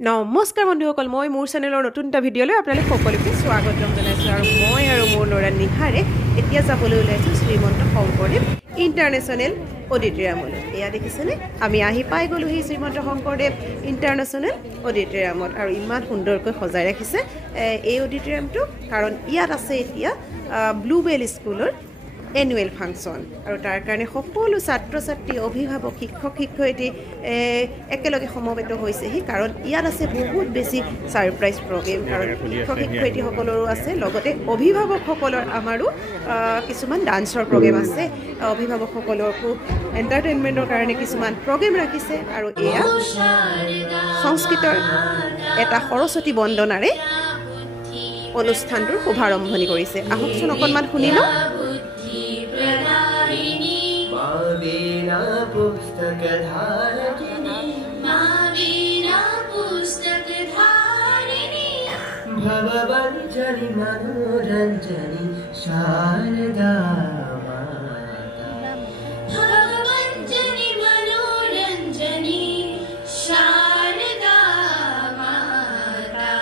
নমস্কাৰ বন্ধুসকল মই মোৰ চেনেলৰ নতুন এটা ভিডিঅ'লৈ আপোনালোক সকলোকে স্বাগত জনাইছোঁ আৰু মই আৰু মোৰ ল'ৰা নিহাৰে এতিয়া যাবলৈ ওলাইছোঁ শ্ৰীমন্ত শংকৰদেৱ ইণ্টাৰনেশ্যনেল অডিটৰিয়ামলৈ। এয়া দেখিছেনে আমি আহি পাই গ'লোহি শ্ৰীমন্ত শংকৰদেৱ ইণ্টাৰনেশ্যনেল অডিটৰিয়ামত আৰু ইমান সুন্দৰকৈ সজাই ৰাখিছে এই অডিটৰিয়ামটো, কাৰণ ইয়াত আছে এতিয়া ব্লুবেল স্কুলৰ এনুৱেল ফাংচন আৰু তাৰ কাৰণে সকলো ছাত্ৰ ছাত্ৰী অভিভাৱক শিক্ষক শিক্ষয়িত্ৰী একেলগে সমবেত হৈছেহি, কাৰণ ইয়াত আছে বহুত বেছি ছাৰপ্ৰাইজ প্ৰগ্ৰেম, কাৰণ শিক্ষক শিক্ষয়িত্ৰীসকলৰো আছে, লগতে অভিভাৱকসকলৰ আমাৰো কিছুমান ডান্সৰ প্ৰগ্ৰেম আছে। অভিভাৱকসকলকো এণ্টাৰটেইনমেণ্টৰ কাৰণে কিছুমান প্ৰগ্ৰেম ৰাখিছে আৰু এয়া সংস্কৃতৰ এটা সৰস্বতী বন্দনাৰে অনুষ্ঠানটোৰ শুভাৰম্ভণি কৰিছে। আহকচোন অকণমান শুনি লওঁ। मावीना पुस्तकधारिणी मावीना पुस्तकधारिणी भववञ्जनि मनोरञ्जनि शारदा माता भववञ्जनि मनोरञ्जनि शारदा माता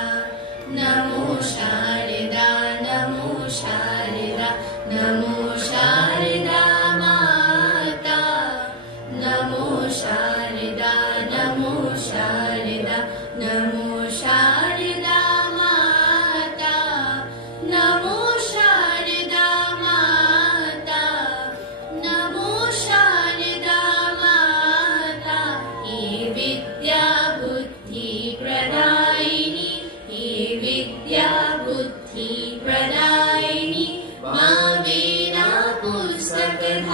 नमो शारदा नमो शारदा नमो शारदा नमो शारदा नमो शारदा नमो शारदा माता नमो शारदा माता नमो शारदा माता हे विद्या बुद्धि प्रदायिनी हे विद्या बुद्धि प्रदायिनी मावीना पुस्तकधारिणी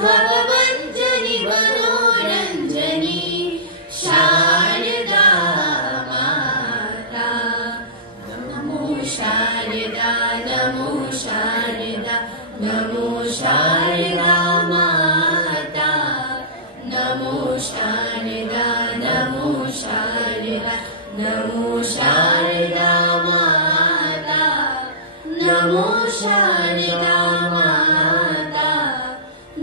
भववञ्जनि मनोरञ्जनि शारदा माता नमो शारदा नमो शारदा नमो शारदा माता नमो शारदा नमो शारदा नमो शारदा माता नमो शारदा माता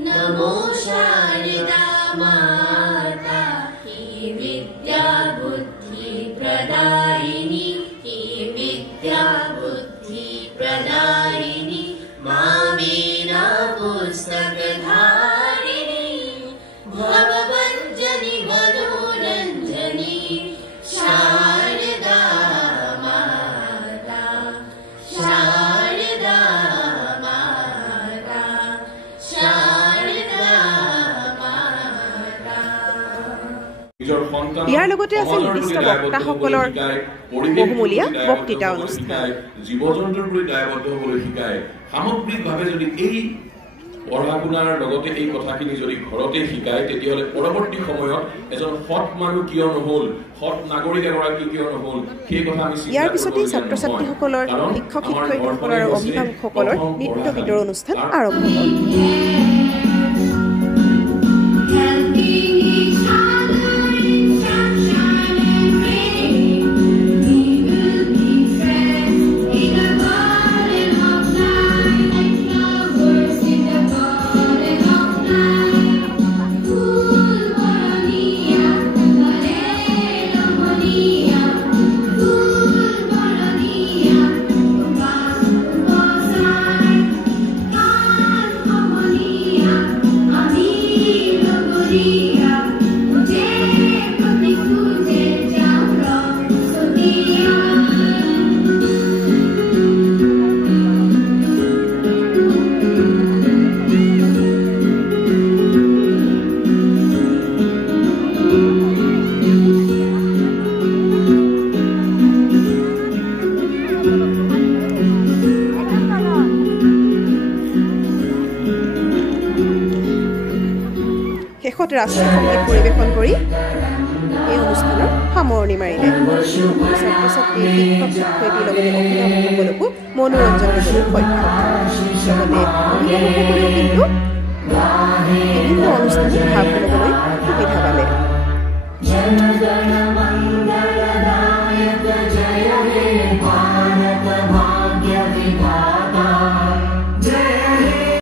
नमो शारदा माता हे विद्या बुद्धि प्रदायिनी हे विद्या बुद्धि प्रदायिनी मावीना पुस्तकधारिणी भववञ्जनि मनोरञ्जनि शारदा माता शारदा माता ইয়াৰ লগতে আছে নিৰ্দিষ্ট বক্তাসকলৰ বহুমূলীয়া বক্তৃতা অনুষ্ঠান। জীৱ জন্তুৰ প্ৰতি দায়বদ্ধ হ'বলৈ শিকায়। সামগ্ৰিকভাৱে যদি এই পঢ়া শুনাৰ লগতে এই কথাখিনি যদি ঘৰতে শিকায়, তেতিয়াহ'লে পৰৱৰ্তী সময়ত এজন সৎ মানুহ কিয় নহ'ল, সৎ নাগৰিক এগৰাকী কিয় নহ'ল, সেই কথা আমি ইয়াৰ পিছতেই ছাত্ৰ ছাত্ৰীসকলৰ শিক্ষক শিক্ষয়িত্ৰীসকলৰ আৰু অভিভাৱকসকলৰ নৃত্য গীতৰ অনুষ্ঠান আৰম্ভ হ'ল। শেষত ৰাষ্ট্ৰীয় সংগীত পৰিৱেশন কৰি এই অনুষ্ঠানৰ সামৰণি মাৰিলে। ছাত্ৰ ছাত্ৰী শিক্ষক শিক্ষয়িত্ৰীৰ লগতে অভিভাৱকসকলকো মনোৰঞ্জন দিবলৈ সক্ষম, লগতে অভিভাৱকসকলেও কিন্তু বিভিন্ন অনুষ্ঠানত ভাগ ল'বলৈ সুবিধা পালে। जय जय मंगलदायक जय हे भारत